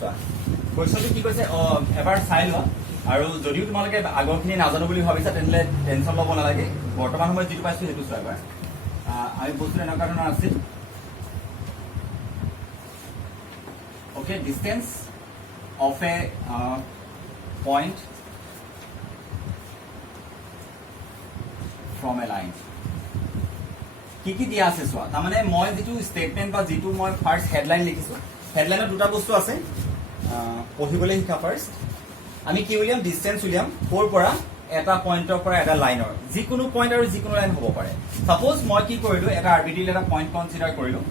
চোৱা কোৱেশ্চনটো কি কৈছে এবাৰ চাই লোৱা আৰু যদিও তোমালোকে আগৰখিনি নাজানো বুলি ভাবিছা তেনেহ'লে টেনশ্যন ল'ব নালাগে বৰ্তমান সময়ত যিটো পাইছোঁ সেইটো চোৱা এবাৰ আমি বস্তুটো এনেকুৱা ধৰণৰ আছিল okay distance of a point from a line কি কি দিয়া আছে চোৱা তাৰমানে মই যিটো ষ্টেটমেণ্ট বা যিটো মই ফাৰ্ষ্ট হেডলাইন লিখিছোঁ হেডলাইনত দুটা বস্তু আছে পঢ়িবলৈ শিকা ফাৰ্ষ্ট আমি কি উলিয়াম ডিষ্টেঞ্চ উলিয়াম ক'ৰ পৰা এটা পইণ্টৰ পৰা এটা লাইনৰ যিকোনো পইণ্ট আৰু যিকোনো লাইন হ'ব পাৰে ছাপ'জ মই কি কৰিলোঁ এটা আৰ্বিট্ৰেৰী এটা পইণ্ট কনচিডাৰ কৰিলোঁ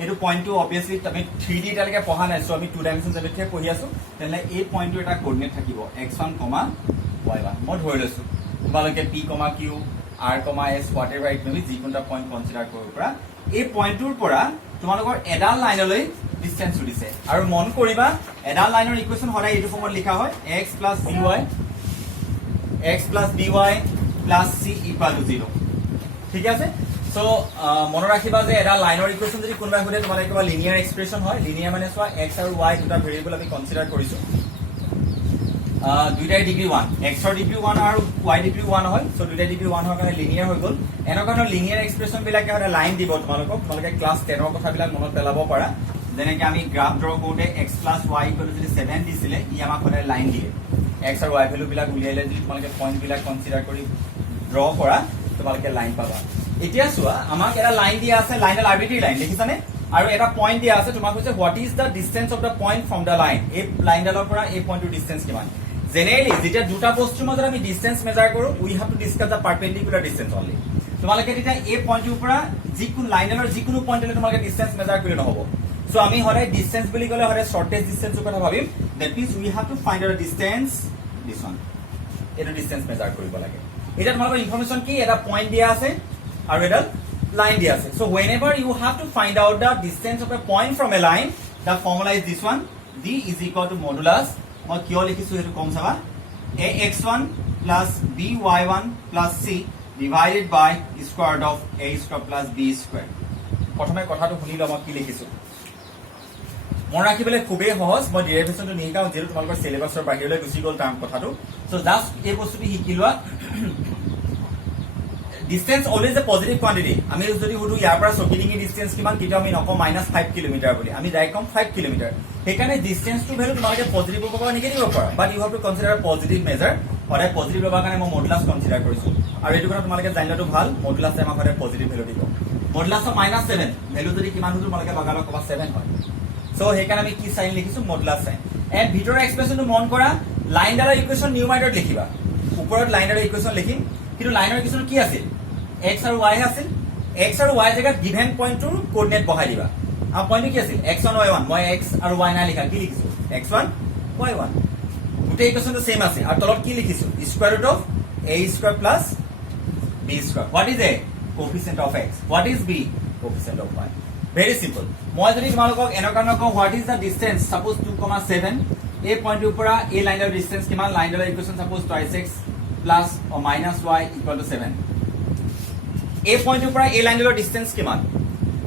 এইটো পইণ্টটো অবভিয়াছলি আমি 3D এতিয়ালৈকে পঢ়া নাই চ' আমি 2 ডাইমেনশ্যন যেনেকৈ পঢ়ি আছোঁ তেনেহ'লে এই পইণ্টটো এটা কৰ্ডিনেট থাকিব x1, y1 মই ধৰি লৈছোঁ তোমালোকে p, q r, s what ever it may be যিকোনো এটা পইণ্ট কনচিডাৰ কৰিব পৰা এই পইণ্টটোৰ পৰা তোমালোকৰ এডাল লাইনলৈ ডিষ্টেঞ্চ দিছে আৰু মন কৰিবা এডাল লাইনৰ ইকুৱেশ্যন সদায় এইটো ফৰ্মত লিখা হয় x plus by plus c equal to 0 ঠিক আছে চ' মনত ৰাখিবা যে এডাল লাইনৰ ইকুৱেশ্যন যদি কোনোবাই সোধে তোমালোকে কিবা লিনিয়াৰ এক্সপ্ৰেশ্যন হয় লিনিয়াৰ মানে চোৱা x আৰু y দুটা ভেৰিয়েবল আমি কনচিডাৰ কৰিছোঁ দুইটাই ডিগ্ৰী 1 x ৰ ডিগ্ৰী 1 আৰু y ডিগ্ৰী 1 হয় চ' দুইটাই ডিগ্ৰী 1 হোৱাৰ কাৰণে লিনিয়াৰ হৈ গ'ল এনেকুৱা ধৰণৰ লিনিয়াৰ এক্সপ্ৰেশ্যন বিলাকে সদায় লাইন দিব তোমালোকে ক্লাছ 10ৰ কথাবিলাক মনত পেলাব পাৰা যেনেকৈ আমি গ্ৰাফ ড্ৰ কৰোঁতে x plus y ইকুৱেল যদি 7 দিছিলে ই আমাক সদায় লাইন দিয়ে x আৰু y ভেলুবিলাক উলিয়াইলে যদি তোমালোকে পইণ্টবিলাক কনচিডাৰ কৰি ড্ৰ কৰা তোমালোকে লাইন পাবা এতিয়া চোৱা আমাক এটা লাইন দিয়া আছে লাইনডাল আৰ্বিট্ৰেৰী লাইন দেখিছানে আৰু এটা পইণ্ট দিয়া আছে তোমাক কৈছে what is the distance of the point from the line এই লাইনডালৰ পৰা এই পইণ্টটোৰ ডিষ্টেঞ্চ কিমান জেনেৰেলি যেতিয়া দুটা বস্তুৰ মাজত আমি ডিষ্টেঞ্চ মেজাৰ কৰোঁ we have to discuss the perpendicular distance only তোমালোকে তেতিয়া এই পইণ্টটোৰ পৰা যিকোনো লাইনডালৰ যিকোনো পইণ্টলৈ তোমালোকে ডিষ্টেঞ্চ মেজাৰ কৰিলে নহ'ব চ' আমি সদায় ডিষ্টেঞ্চ বুলি ক'লে সদায় শ্বৰ্টেষ্ট ডিষ্টেঞ্চৰ কথা ভাবিম that means we have to find out distance this one এইটো ডিষ্টেঞ্চ মেজাৰ কৰিব লাগে এতিয়া তোমালোকৰ ইনফৰমেশ্যন কি এটা পইণ্ট দিয়া আছে আৰু এডাল লাইন দিয়া আছে so' whenever you have to find out the distance of a point from a line the formula is this one d is equal to modulus মই কিয় লিখিছোঁ সেইটো কম চাবা ax1 plus by1 plus c divided by square root of a square plus b square প্ৰথমে কথাটো শুনি লওঁ মই কি লিখিছোঁ মন ৰাখিবলৈ খুবেই সহজ মই ডেৰিভেশ্যনটো নিশিকাওঁ যিহেতু তোমালোকৰ চিলেবাছৰ বাহিৰলৈ গুচি গ'ল তাৰ কথাটো চ' জাষ্ট এই বস্তুটো শিকি লোৱা ডিষ্টেঞ্চ অলৱেজ এ পজিটিভ কোৱান্টিটি আমি যদি সুধো ইয়াৰ পৰা চকিডিঙি ডিষ্টেঞ্চ কিমান কেতিয়াও আমি নকওঁ -5 কিলোমিটাৰ বুলি আমি ডাইৰেক্ট কম 5 কিলোমিটাৰ সেইকাৰণে ডিষ্টেঞ্চটো ভেলু তোমালোকে পজিটিভ হ'ব পাৰা নিগেটিভ হ'ব পাৰা but you have to consider positive measure সদায় পজিটিভ ল'বৰ কাৰণে মই মডুলাছ কনচিডাৰ কৰিছোঁ আৰু এইটো কথা তোমালোকে জানিলেতো ভাল মডুলাছে আমাক সদায় পজিটিভ ভেলু দিব মডুলাছৰ -7 ভেলু যদি কিমান হয় তোমালোকে লগালগ ক'বা 7 হয় চ' সেইকাৰণে আমি কি চাইন লিখিছোঁ মডুলাছ চাইন এণ্ড ভিতৰৰ এক্সপ্ৰেশ্যনটো মন কৰা লাইনডালৰ ইকুৱেশ্যন নিউমাইটত লিখিবা ওপৰত লাইনডালৰ ইকুৱেশ্যন লিখিম কিন্তু লাইনৰ ইকুৱেশ্যন কি আছিল x আৰু y আছিল x আৰু y জেগাত গিভেন পইণ্টটোৰ কোঅৰ্ডিনেট বহাই দিবা আৰু পইণ্টটো কি আছিল x1 y1 মই x আৰু y নাই লিখা কি লিখিছোঁ x1 y1 গোটেই ইকুৱেশ্যনটো সেম আছে আৰু তলত কি লিখিছোঁ square root of a square plus b square what is a coefficient of x what is b coefficient of y very simple মই যদি তোমালোকক এনেকুৱা নকওঁ what is the distance suppose 2,7 এই পইণ্টটোৰ পৰা এই লাইনৰ ডিষ্টেঞ্চ কিমান লাইনডালৰ equation suppose twice x plus minus y equal to 7 এই পইণ্টটোৰ পৰা এই লাইনডালৰ ডিষ্টেঞ্চ কিমান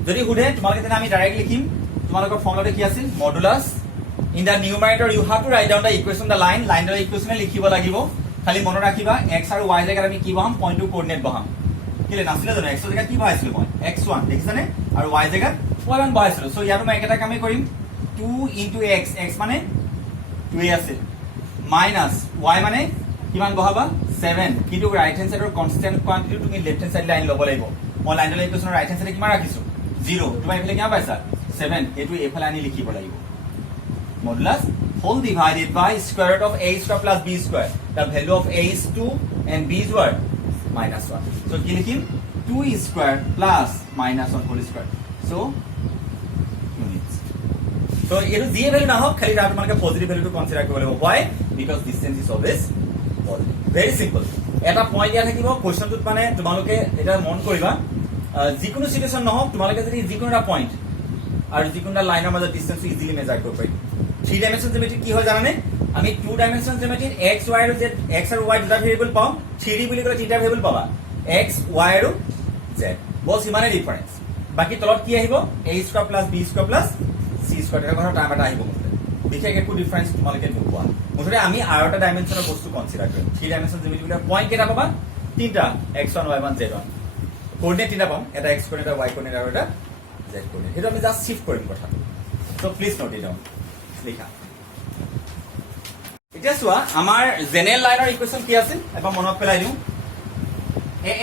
যদি সোধে তোমালোকে তেনে আমি ডাইৰেক্ট লিখিম তোমালোকৰ ফৰ্মুলাটো কি আছিল modulus in the numerator you have to write down the equation the line লাইনডালৰ ইকুৱেশ্যনে লিখিব লাগিব খালি মনত ৰাখিবা x আৰু y জেগাত আমি কি বহাম পইণ্টটো কোঅৰ্ডিনেট বহাম কেলে নাছিলে জানো x জেগাত কি বহাইছিলোঁ মই x1 দেখিছানে আৰু y জেগাত y1 বহাইছিলোঁ চ' ইয়াতো মই একেটা কামেই কৰিম 2 into x মানে 2a আছিল মাইনাছ y মানে কিমান বহাবা 7 কিন্তু ৰাইট হেণ্ড সাইডৰ কনষ্টেন্ট কোৱান্টিটি তুমি লেফট হেণ্ড সাইড লাইন ল'ব লাগিব মই লাইনডালৰ ইকুৱেশ্যনৰ ৰাইট হেণ্ড সাইডে কিমান ৰাখিছোঁ 0 তোমাৰ এইফালে কিমান পাইছা 7 এইটো এইফালে আনি লিখিব লাগিব modulus whole divided by square root of a square plus b square the value of a is 2 and b is what -1 so কি লিখিম 2 square plus -1 whole square so units so এইটো যিয়ে ভেলু নহওক খালি তাৰ তোমালোকে পজিটিভ ভেলুটো কনচিডাৰ কৰিব লাগিব why because distance is always very simple এটা পইণ্ট দিয়া থাকিব কুৱেশ্যনটোত মানে তোমালোকে এটা মন কৰিবা যিকোনো চিটুৱেশ্যন নহওক তোমালোকে যদি যিকোনো এটা পইণ্ট আৰু যিকোনো এটা লাইনৰ মাজত ডিষ্টেঞ্চটো ইজিলি মেজাৰ কৰিব পাৰি 3 ডাইমেনশ্যন জিঅমেট্ৰি কি হয় জানানে আমি 2 ডাইমেনশ্যন জিঅমেট্ৰিত x y আৰু z x আৰু y দুটা ভেৰিয়েবল পাওঁ 3D বুলি ক'লে তিনিটা ভেৰিয়েবল পাবা x y আৰু z বছ ইমানেই ডিফাৰেঞ্চ বাকী তলত কি আহিব a square plus b square plus c square তেনেকুৱা ধৰণৰ টাৰ্ম এটা আহিব বিশেষ একো ডিফাৰেন্স তোমালোকে নোপোৱা মুঠতে আমি আৰু এটা ডাইমেনশ্যনৰ বস্তু কনচিডাৰ কৰিম 3 ডাইমেনশ্যন জিমেট্ৰি পইণ্ট কেইটা পাবা তিনিটা x1 y1 z1 কোঅৰ্ডিনেট তিনিটা পাম এটা x কোঅৰ্ডিনেট এটা y কোঅৰ্ডিনেট আৰু এটা z কোঅৰ্ডিনেট সেইটো আমি জাষ্ট শিফট কৰিম কথাটো so please note it down লিখা এতিয়া চোৱা আমাৰ জেনেৰেল লাইনৰ ইকুৱেশ্যন কি আছিল এবাৰ মনত পেলাই দিওঁ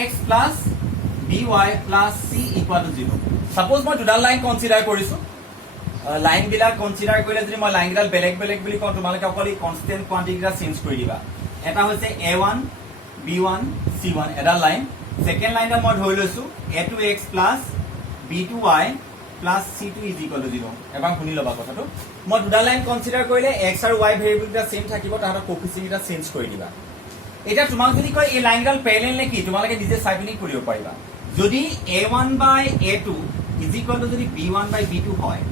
ax plus by plus c equal to 0 suppose মই দুডাল লাইন কনসিডাৰ কৰিছো লাইন বিলাক কনসিডাৰ কৰিলে যদি মই লাইন গিডাল বেলেগ বেলেগ বুলি কওঁ তোমালোকে অকল কনস্ট্যান্ট কোয়ান্টিটিটা চেঞ্জ কৰি দিবা এটা হৈছে a1 b1 c1 এডাল লাইন সেকেন্ড লাইনটা মই ধৰি লৈছো a2x plus b2y plus c2 is equal to 0 এবাৰ শুনি লবা কথাটো মই দুডাল লাইন কনসিডাৰ কৰিলে x আৰু y ভেৰিয়েবলটা সেম থাকিব তাহাঁতৰ কোএফিচিয়েন্টটা চেঞ্জ কৰি দিবা এটা তোমাক যদি কয় এই লাইনডাল প্যাৰেলাল নে কি তোমালোকে নিজে চাই পিনি কৰিব পাৰিবা যদি a1 by a2 is equal to যদি b1 by b2 হয়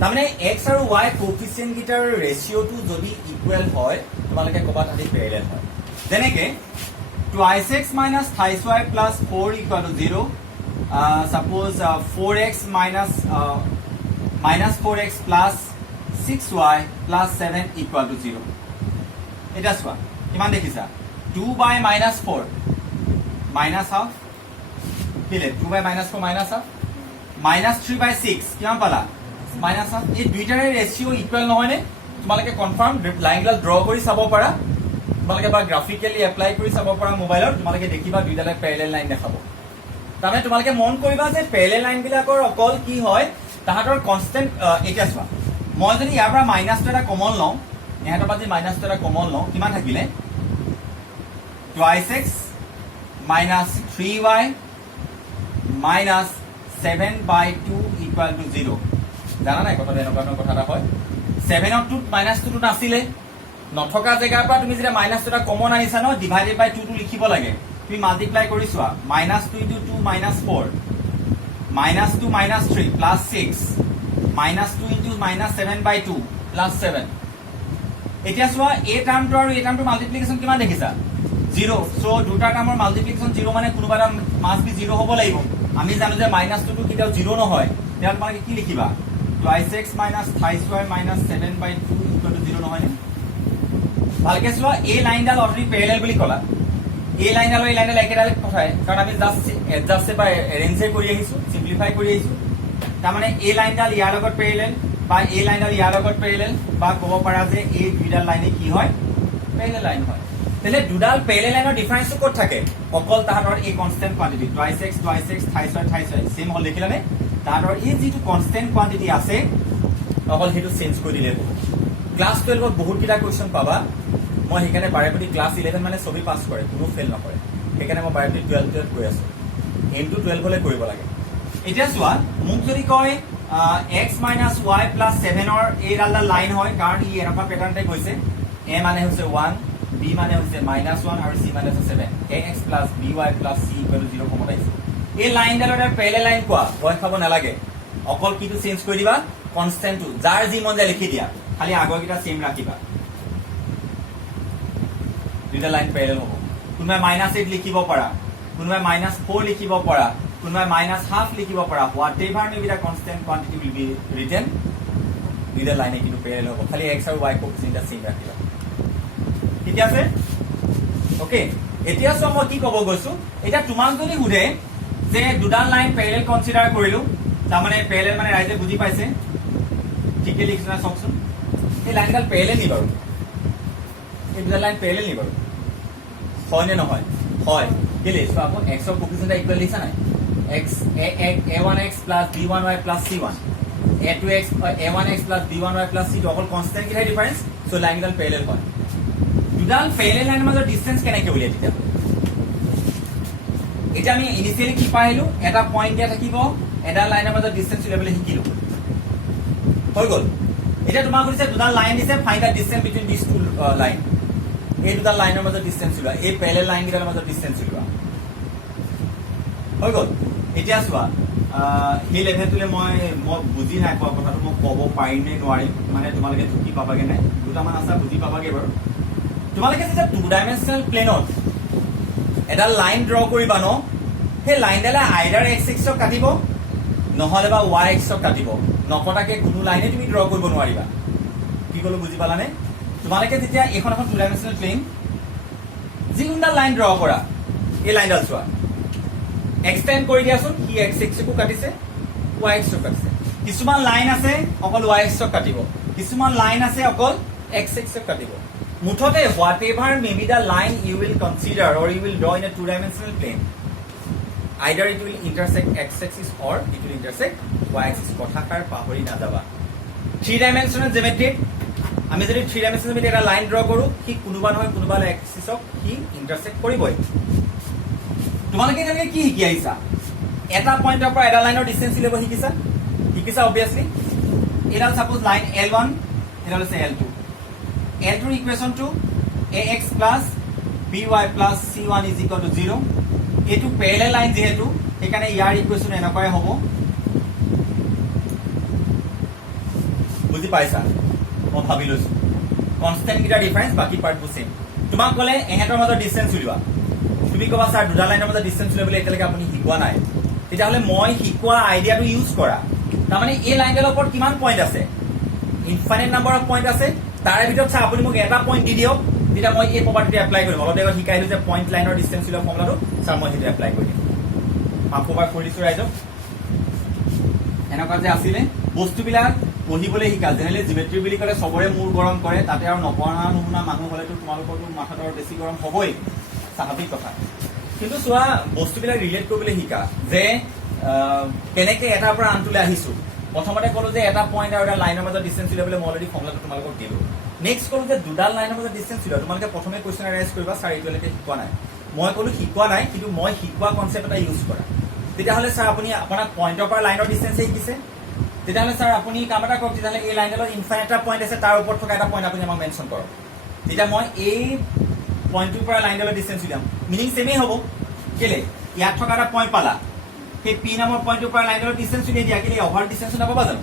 তাৰমানে x আৰু y কোএফিচিয়েন্ট গিটাৰ ৰেশিওটো যদি ইকুৱেল হয় তোমালোকে কবা তাতে প্যাৰেলাল হয় যেনেকে 2x minus 3y plus 4 equal to 0 suppose 4x minus 4x plus 6y plus 7 equal to 0 এটা চোৱা কিমান দেখিছা 2 by minus 4 minus half কিলে 2 by minus 4 minus half minus 3 by 6 কিমান পালা minus half এই দুইটাৰে ৰেশিও ইকুৱেল নহয় নে তোমালোকে কনফাৰ্ম লাইনডাল ড্ৰ কৰি চাব পাৰা তোমালোকে বা গ্ৰাফিক্যালি এপ্লাই কৰি চাব পাৰা মোবাইলত তোমালোকে দেখিবা দুইটালে প্যাৰেলাল লাইন দেখাব তাৰমানে তোমালোকে মন কৰিবা যে প্যাৰেলাল লাইন বিলাকৰ অকল কি হয় তাহাঁতৰ কনস্ট্যান্ট এটা চোৱা মই যদি ইয়াৰ পৰা মাইনাসটো এটা কমন লওঁ এহাতৰ পৰা যদি মাইনাসটো এটা কমন লওঁ কিমান থাকিলে 2x minus 3y minus 7 by 2 equal to 0 জানা নাই কথা এনেকুৱা কথা এটা হয় 7 ত মাইনাস 2 নাছিলে নথকা জেগাৰ পৰা তুমি যেতিয়া মাইনাস এটা কমন আনিছা ন ডিভাইডেড বাই 2 টো লিখিব লাগে তুমি মাল্টিপ্লাই কৰি চোৱা -2 into 2 -4 -2 -3 plus 6 -2 into -7 by 2 plus 7 এতিয়া চোৱা এই টাৰ্মটো আৰু এই টাৰ্মটো মাল্টিপ্লিকেশন কিমান দেখিছা 0 সো দুটা টাৰ্মৰ মাল্টিপ্লিকেশন 0 মানে কোনোবা এটা মাস বি 0 হ'ব লাগিব আমি জানো যে -2 টো কিটাও 0 নহয় তেতিয়া তোমালোকে কি লিখিবা 2x minus 3y minus 7 by 2 equal to 0 নহয় নে ভালকে চোৱা এই লাইনডাল অলৰেডি প্যাৰেলাল বুলি কলা এই লাইনডাল আৰু এই লাইনডাল একেডাল কথাই কাৰণ আমি জাস্ট এডজাস্ট বা এৰেঞ্জ কৰি আহিছো সিম্পলিফাই কৰি আহিছো তাৰ মানে এই লাইনডাল ইয়াৰ লগত প্যাৰেলাল বা এই লাইনডাল ইয়াৰ লগত প্যাৰেলাল বা ক'ব পাৰা যে এই দুইডাল লাইনে কি হয় প্যাৰেলাল লাইন হয় তেলে দুডাল প্যাৰেলাল লাইনৰ ডিফাৰেন্সটো ক'ত থাকে অকল তাহাঁতৰ এই constant quantity 2x 3y same হল দেখিলানে তাহাঁতৰ এই যিটো কনস্ট্যান্ট কোয়ান্টিটি আছে অকল হেতু চেঞ্জ কৰি দিলে হ'ব ক্লাস 12 ত বহুত কিটা কোৱেশ্চন পাবা মই হেকানে বাৰেপতি ক্লাস 11 মানে সবই পাস কৰে কোনো ফেল নকৰে হেকানে মই বাৰেপতি 12 কৈ আছো এম টু 12 হলে কৰিব লাগে এতিয়া চোৱা মোক যদি কয় x minus y plus 7 or এইডাল লাইন হয় কাৰণ ই এনেকুৱা প্যাটাৰ্নতে গৈছে a মানে হৈছে 1 b মানে হৈছে -1 আৰু c মানে হৈছে 7 ax plus by plus c equal to 0 কমত আহিছে এই লাইনডালৰ প্যাৰেলাল লাইন কোৱা ভয় খাব নালাগে অকল কিটো চেঞ্জ কৰি দিবা কনস্ট্যান্টটো যাৰ যি মন যায় লিখি দিয়া খালি আগৰ কিটা সেম ৰাখিবা দুটা লাইন প্যাৰেলাল হ'ব কোনবাই -8 লিখিব পাৰা কোনবাই -4 লিখিব পাৰা কোনবাই -half লিখিব পাৰা whatever may be the constant quantity will be written দুটা লাইনে কিন্তু প্যাৰেলাল হ'ব খালি x আৰু y কোএফিচিয়েন্টটা সেম ৰাখিবা ঠিক আছে ওকে এতিয়া সব মই কি ক'ব গৈছো এটা তোমাক যদি সুধে যে দুডাল লাইন প্যাৰেলাল কনসিডাৰ কৰিলো তাৰ মানে প্যাৰেলাল মানে ৰাইজে বুজি পাইছে ঠিকে লিখছ না চাওকচোন এই লাইনডাল প্যাৰেলাল নি বাৰু এই দুডাল লাইন প্যাৰেলাল নি বাৰু হয় নে নহয় হয় কেলে সো আপন x অফ কোএফিচিয়েন্টটা ইকুয়াল লিখা নাই x a1x plus b1y plus c1 a2x a1x plus b1y plus c2 অকল কনস্ট্যান্ট কিটা ডিফারেন্স সো লাইনডাল প্যাৰেলাল হয় দুডাল প্যাৰেলাল লাইনৰ মাজৰ ডিসটেন্স কেনেকৈ উলিয়াই দিতা এটা আমি ইনিশিয়ালি কি পাইলো এটা পয়েন্ট দিয়া থাকিব এডাল লাইনৰ মাজৰ ডিসটেন্স উলিয়াবলৈ শিকিলো হৈ গল এটা তোমাক কৈছে দুডাল লাইন দিছে find the distance between this two line এই দুডাল লাইনৰ মাজৰ ডিসটেন্স উলিওৱা এই প্যাৰেলাল লাইন কেইটাৰ মাজৰ ডিসটেন্স উলিওৱা হৈ গল এতিয়া চোৱা এই লেভেলটোলে মই বুজি নাই পোৱা কথাটো মই ক'ব পাৰিম নে নোৱাৰিম মানে তোমালোকে ঢুকি পাবাগে নাই দুটামান আছা বুজি পাবাগে বাৰু তোমালোকে যেতিয়া 2 ডাইমেনশনাল প্লেনত এডাল লাইন ড্ৰ কৰিবা ন সেই লাইনডালে আইডাৰ x x কাটিব নহলে বা y x কাটিব নকটাকে কোনো লাইনে তুমি ড্ৰ কৰিব নোৱাৰিবা কি ক'লো বুজি পালানে তোমালোকে যেতিয়া এখন এখন 2 ডাইমেনশনাল প্লেন যিকোনো লাইন ড্ৰ কৰা এই লাইনডাল চোৱা এক্সটেন্ড কৰি দিয়াচোন কি x axis কো কাটিছে y axis কো কাটিছে কিছুমান লাইন আছে অকল y axis কাটিব কিছুমান লাইন আছে অকল x axis কাটিব মুঠতে whatever may be the line you will consider or you will draw in a 2-dimensional plane either it will intersect x axis or it will intersect y axis কথাকাৰ পাহৰি নাযাবা 3-dimensional geometry আমি যদি 3-dimensional geometry এটা line draw কৰো কি কোনোবা নহয় কোনোবা এক্সিছক কি ইন্টাৰসেক্ট কৰিবই তোমালোকে এতিয়া কি শিকি আহিছা এটা পইণ্টৰ পৰা এটা লাইনৰ ডিসটেন্স উলিয়াব শিকিছা obviously এডাল সাপোজ লাইন L1 এডাল আছে L2 L2 equation to ax plus by plus c1 is equal to 0 এটো প্যারালাল লাইন যেহেতু এখানে ইয়াৰ ইকুৱেশ্যন এনেকৈ হ'ব বুজি পাইছা মই ভাবি লৈছো কনস্ট্যান্ট গিটা ডিফারেন্স বাকি পাৰ্টবোৰ সেম তোমাক ক'লে এহেতৰ মাজৰ ডিসটেন্স উলিওৱা তুমি কবা স্যাৰ দুটা লাইনৰ মাজৰ ডিসটেন্স উলিয়াবলৈ এতিয়ালৈকে আপুনি শিকোৱা নাই তেতিয়াহ'লে মই শিকোৱা আইডিয়াটো ইউজ কৰা তাৰমানে এই লাইনডালৰ ওপৰত কিমান পইণ্ট আছে ইনফাইনাইট নাম্বাৰ অফ পইণ্ট আছে তাৰে ভিতৰত চা আপুনি মোক এটা পইণ্ট দি দিয়ক তেতিয়া মই এই প্ৰপাৰ্টিটো এপ্লাই কৰিম অলপ দেৰি শিকাইলো যে পইণ্ট লাইনৰ ডিসটেন্স উলিওৱা ফৰ্মুলাটো স্যাৰ মই সেইটো এপ্লাই কৰি দিম মাফোবাৰ কৰি দিছো ৰাইজক এনেকুৱা যে আছিলে বস্তুবিলাক পঢ়িবলৈ শিকা জেনেৰেলি জিমেট্ৰি বুলি ক'লে সবৰে মূৰ গৰম কৰে তাতে আৰু নপঢ়া নুশুনা মানুহ হ'লেতো তোমালোকৰতো মাথাটো বেছি গৰম হ'বই স্বাভাৱিক কথা কিন্তু চোৱা বস্তুবিলাক ৰিলেট কৰিবলৈ শিকা যে কেনেকৈ এটাৰ পৰা আনটোলৈ আহিছো প্ৰথমতে ক'লো যে এটা পইণ্ট আৰু এটা লাইনৰ মাজত ডিসটেন্স উলিয়াবলৈ মই অলৰেডি ফৰ্মুলাটো তোমালোকক দিলো নেক্সট ক'লো যে দুডাল লাইনৰ মাজত ডিসটেন্স উলিওৱা তোমালোকে প্ৰথমে কুৱেশ্যন এৰাইজ কৰিবা স্যাৰ এতিয়ালৈকে শিকোৱা নাই মই ক'লো শিকোৱা নাই কিন্তু মই শিকোৱা কনচেপ্ট এটা ইউজ কৰা তেতিয়াহ'লে স্যাৰ আপুনি আপোনাৰ পইণ্টৰ পৰা লাইনৰ ডিসটেন্স শিকিছে তেতিয়াহ'লে স্যাৰ আপুনি কাম এটা কৰক তেতিয়াহ'লে এই লাইনডালত ইনফাইনাইট এটা পইণ্ট আছে তাৰ ওপৰত থকা এটা পইণ্ট আপুনি আমাক মেনশ্যন কৰক তেতিয়া মই এই পইণ্টটোৰ পৰা লাইনডালৰ ডিসটেন্স উলিয়াম মিনিং সেমেই হ'ব কেলে ইয়াত থকা এটা পইণ্ট পালা সেই পি নামৰ পইণ্টটোৰ পৰা লাইনডালৰ ডিসটেন্স উলিয়াই দিয়া কেলে অভাৰ ডিসটেন্সটো নাপাবা জানো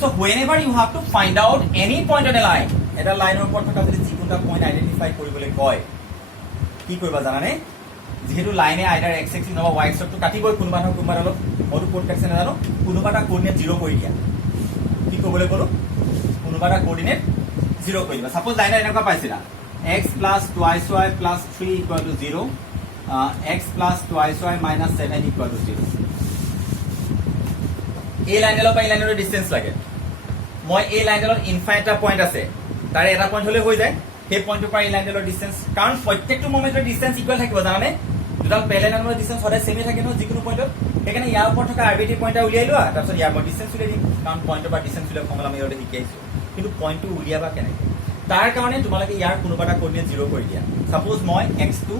so whenever you have to find out any point on a line এটা লাইনৰ ওপৰত থকা যদি যিকোনো এটা পইণ্ট আইডেন্টিফাই কৰিবলৈ কয় কি কৰিবা জানানে যেহেতু লাইনে আইডাৰ x axis নহবা y axis টো কাটিবই কোনোবা নহয় কোনোবা অলপ মইতো কোড কাটছে নাজানো কোনোবা এটা কোঅৰ্ডিনেট 0 কৰি দিয়া কি ক'বলৈ ক'লো কোনোবা এটা কোঅৰ্ডিনেট 0 কৰি দিবা সাপোজ লাইনে এনেকুৱা পাইছিলা x plus twice y plus 3 equal to 0 x plus twice y minus 7 equal to 0 এই লাইনডালৰ পৰা এই লাইনৰ ডিসটেন্স লাগে মই এই লাইনডালত ইনফাইনাইট এটা পইণ্ট আছে তাৰে এটা পইণ্ট হলে হৈ যায় সেই পইণ্টৰ পৰা এই লাইনডালৰ ডিসটেন্স কাৰণ প্ৰত্যেকটো মোমেন্টৰ ডিসটেন্স ইকুৱেল থাকিব জানানে দুডাল প্যাৰালাল লাইনৰ ডিসটেন্স সদায় সেমে থাকে ন যিকোনো পইণ্টত সেইকাৰণে ইয়াৰ ওপৰত থকা আৰবিট্ৰাৰি পইণ্ট উলিয়াই লোৱা তাৰপিছত ইয়াৰ পৰা ডিসটেন্স উলিয়াই দিম কাৰণ পইণ্টৰ পৰা ডিসটেন্স উলিয়াব ফৰ্মুলা আমি অলৰেডি শিকাইছো কিন্তু পইণ্টটো উলিয়াবা কেনেকৈ তাৰ কাৰণে তোমালোকে ইয়াৰ কোনোবা এটা কোঅৰ্ডিনেট 0 কৰি দিয়া সাপোজ মই x টো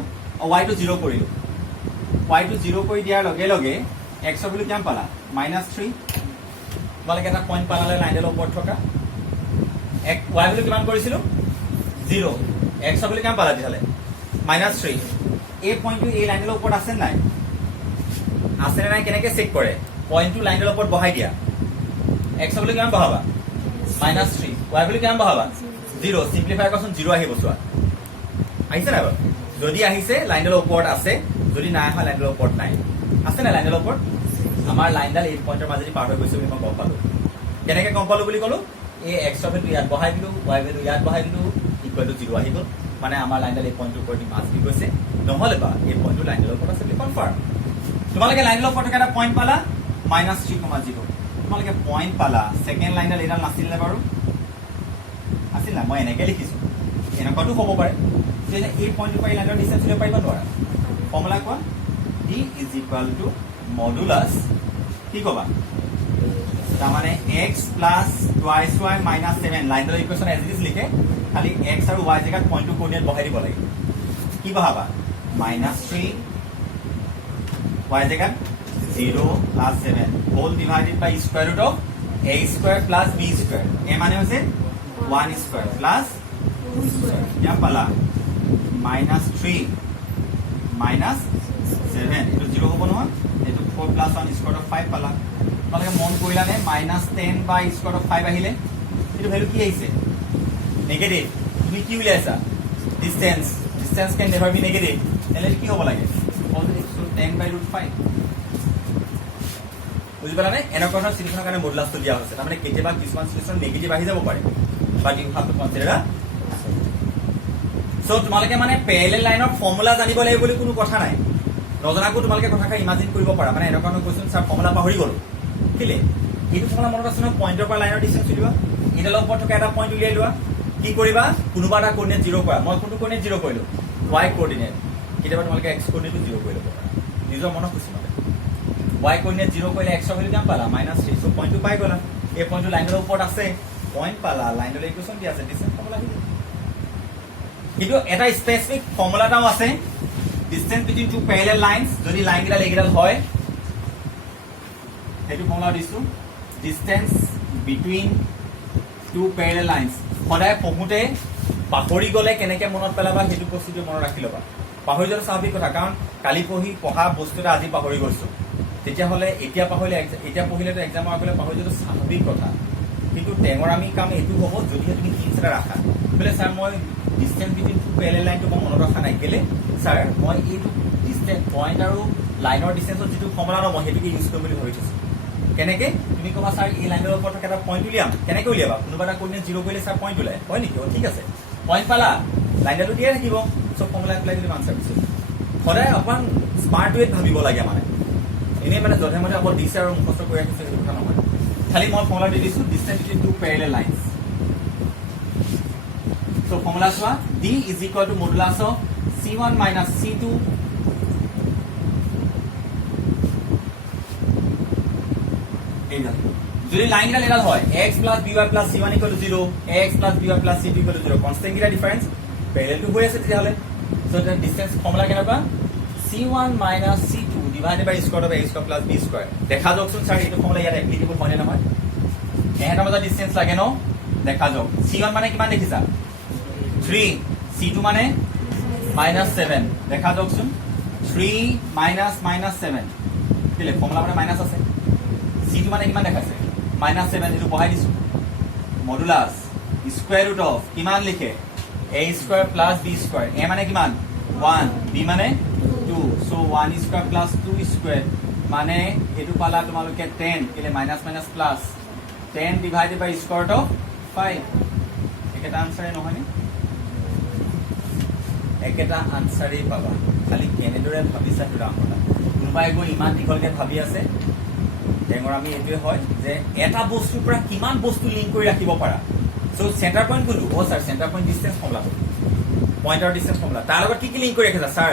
y টো 0 কৰিলো y টো 0 কৰি দিয়াৰ লগে লগে x বুলি কিমান পালা -3 তোমালোকে এটা পইণ্ট পালালে লাইনডালৰ ওপৰত থকা y বুলি কিমান কৰিছিলো 0 x বুলি কিমান পালা দিলে -3 এই পইণ্টটো এই লাইনডালৰ ওপৰত আছে নাই কেনেকৈ চেক কৰে পইণ্টটো লাইনডালৰ ওপৰত বহাই দিয়া x বুলি কিমান বহাবা -3 y বুলি কিমান বহাবা 0 সিম্পলিফাই কৰচোন 0 আহিব চোৱা আহিছে নাই বাৰু যদি আহিছে লাইনডালৰ ওপৰত আছে যদি নাই আহা লাইনডালৰ ওপৰত নাই আছে না লাইনডালৰ ওপৰত আমাৰ লাইনডাল এই পইণ্টৰ মাজেদি পাৰ হৈ গৈছে বুলি মই গম পালো কেনেকৈ গম পালো বুলি ক'লো এই x ভ্যালু ইয়াত বহাই দিলো y ভ্যালু ইয়াত বহাই দিলো ইকুৱেল টু 0 আহি গ'ল মানে আমাৰ লাইনডাল এই পইণ্টৰ ওপৰত মাছ দি গৈছে নহ'লে বা এই পইণ্টটো লাইনডালৰ ওপৰত আছে বুলি কনফাৰ্ম তোমালোকে লাইনডালৰ ওপৰত থকা এটা পইণ্ট পালা -3,0 তোমালোকে পইণ্ট পালা সেকেন্ড লাইনডাল এডাল নাছিল নে বাৰু আছিল না মই এনেকৈ লিখিছো এনেকুৱাটো হ'ব পাৰে যে এই পইণ্টৰ পৰা এই লাইনৰ ডিসটেন্স উলিয়াব পাৰিবা নোৱাৰা ফৰ্মুলা কোৱা d is equal to modulus কি ক'বা তাৰমানে x plus twice y minus 7 লাইনৰ ইকুৱেশ্যন এজ ইট ইজ লিখে খালি x আৰু y জেগাত পইণ্টটো কোঅৰ্ডিনেট বহাই দিব লাগে কি বহাবা -3 y জেগাত 0 plus 7 whole divided by square root of a square plus b square a মানে হৈছে 1 square plus 2 square কিমান পালা -3 minus 7 এটো 0 হ'ব নহয় এটো 4 plus 1 square of 5 পালা তোমালোকে মন কৰিলানে -10 by square of 5 আহিলে এটো ভ্যালু কি আহিছে নেগেটিভ তুমি কি উলিয়াইছা distance can never be negative এনে কি হ'ব লাগে পজিটিভ সো 10 by √5 বুজি পালানে এনেকুৱা ধৰণৰ চিটুৱেশ্যনৰ কাৰণে মডুলাছটো দিয়া হৈছে তাৰমানে কেতিয়াবা কিছুমান চিটুৱেশ্যন নেগেটিভ আহি যাব পাৰে but you have to consider so তোমালোকে মানে পেৰেলেল লাইনৰ ফৰ্মুলা জানিব লাগিব বুলি কোনো কথা নাই নজনাকো তোমালোকে কথাষাৰ ইমাজিন কৰিব পাৰা মানে এনেকুৱা ধৰণৰ কোৱেশ্যন স্যাৰ ফৰ্মুলা পাহৰি গ'লো কিলে এইটো ফৰ্মুলা মনত আছে ন পইণ্টৰ পৰা লাইনৰ ডিষ্টেন্স উলিওৱা ইডালৰ ওপৰত থকা এটা পইণ্ট উলিয়াই লোৱা কি কৰিবা কোনোবা এটা কোঅৰ্ডিনেট 0 কৰা মই কোনটো কোঅৰ্ডিনেট 0 কৰিলো y কোঅৰ্ডিনেট কেতিয়াবা তোমালোকে x কোঅৰ্ডিনেটটো 0 কৰি ল'ব পাৰা নিজৰ মনত খুচি মানে y কোঅৰ্ডিনেট 0 কৰিলে x ৰ ভ্যালু কিমান পালা -3 সো পইণ্টটো পাই গলা এই পইণ্টটো লাইনৰ ওপৰত আছে পইণ্ট পালা লাইনৰ ইকুৱেশ্যন দিয়া আছে ডিষ্টেন্স ফৰ্মুলা আহিব কিন্তু এটা স্পেসিফিক ফৰ্মুলা এটাও আছে distance between two parallel lines যদি লাইন গিলা এগিডাল হয় এইটো ফৰ্মুলা দিছো distance between two parallel lines সদায় পঢ়োতে পাহৰি গলে কেনেকে মনত পেলাবা সেইটো বস্তুটো মনত ৰাখি লবা পাহৰি যোৱাৰ স্বাভাৱিক কথা কাৰণ কালি পঢ়া বস্তুটা আজি পাহৰি গৈছো তেতিয়া হলে এতিয়া পাহৰিলে এতিয়া পঢ়িলেতো এক্সামৰ আগলৈ পাহৰি যোৱাটো স্বাভাৱিক কথা কিন্তু টেঙৰামি কাম এইটো হ'ব যদিহে তুমি হিন্টছ এটা ৰাখা বোলে স্যাৰ মই ডিষ্টেন্স বিটুইন টু প্যাৰালেল লাইনটো মই মনত ৰখা নাই কেলে স্যাৰ মই এইটো ডিষ্টেন্স পইণ্ট আৰু লাইনৰ ডিষ্টেন্সৰ যিটো ফৰ্মুলা ন মই সেইটোকে ইউজ কৰিম বুলি ভাবি থৈছো কেনেকে তুমি কবা স্যাৰ এই লাইনৰ ওপৰত থকা এটা পইণ্ট উলিয়াম কেনেকে উলিয়াবা কোনোবা এটা কোঅৰ্ডিনেট 0 কৰিলে স্যাৰ পইণ্ট উলাই হয় নেকি ঠিক আছে পইণ্ট পালা লাইনটো দিয়ে থাকিব সব ফৰ্মুলা এপ্লাই কৰি আনসাৰ দিছো সদায় অকমান স্মাৰ্ট ৱেত ভাবিব লাগে মানে এনেই মানে যধে মধে অকল দিছে আৰু মুখস্থ কৰি ৰাখিছে সেইটো কথা নহয় খালি মই ফৰ্মুলা দি দিছো distance between two parallel lines so formula চোৱা d is equal to modulus of c1 minus c2 যদি লাইন গিলা এডাল হয় x plus by plus c1 equal to 0 x plus by plus c2 equal to 0 constant গিলা difference parallel two হৈ আছে তেতিয়া হলে সো দ্য ডিসটেন্স ফর্মুলা কেনেকুৱা c1 minus c2 divided by square of a square plus b square দেখা যাওকচোন sir এইটো formula ইয়াত এপ্লিকেবল হয় নে নহয় এহেটা মজা ডিসটেন্স লাগে ন দেখা যাওক c1 মানে কিমান দেখিছা 3 c2 মানে -7 দেখা যাওকচোন 3 minus 7 কিলে ফর্মুলা মানে মাইনাস আছে c2 মানে কিমান দেখাইছে -7 এটো বহাই দিছো মডুলাস স্কয়ার রুট অফ কিমান লিখে a square plus b square a মানে কিমান 1 b মানে 2 সো 1 স্কয়ার প্লাস 2 স্কয়ার মানে এটো পালা তোমালোকে 10 কেলে minus minus plus 10 divided by square root of 5 এটা আনসারে নহয় নে একেটা আনসারেই পাবা খালি কেনেদৰে ভাবিছা তো ৰামনা কোনোবাই গৈ ইমান দীঘলকে ভাবি আছে টেঙৰামি এইটোৱে হয় যে এটা বস্তুৰ পৰা কিমান বস্তু লিংক কৰি ৰাখিব পাৰা সো সেন্টাৰ পয়েন্ট কোনটো ও sir centre point distance formula point or distance formula তাৰ লগত কি লিংক কৰি ৰাখিছা sir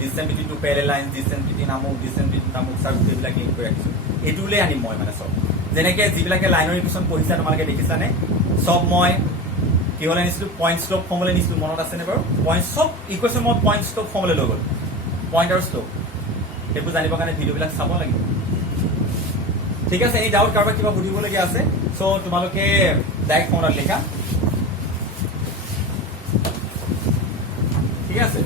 distance between two parallel lines distance between আমুক ডিসটেন্স বিটুইন আমুক স্যার এইবিলাক লিংক কৰি ৰাখিছো এইটোলে আনি মই মানে সব যেনেকে যিবিলাকে লাইনৰ ইকুৱেশ্যন পঢ়িছা তোমালোকে দেখিছানে সব মই কি হলে নিছিলো পয়েন্ট স্লোপ ফর্মুলা নিছিলো মনত আছে নে বাৰু পয়েন্ট সব ইকুৱেশ্যন মই পয়েন্ট স্লোপ ফৰ্মুলা লৈ গ'ল পয়েন্ট আৰু স্লোপ এইবোৰ জানিবৰ কাৰণে ভিডিঅ'বিলাক চাব লাগিব ঠিক আছে এই ডাউট কাৰোবাৰ কিবা বুজিবলগীয়া আছে সো তোমালোকে ডাইৰেক্ট ফৰ্মুলা লিখা ঠিক আছে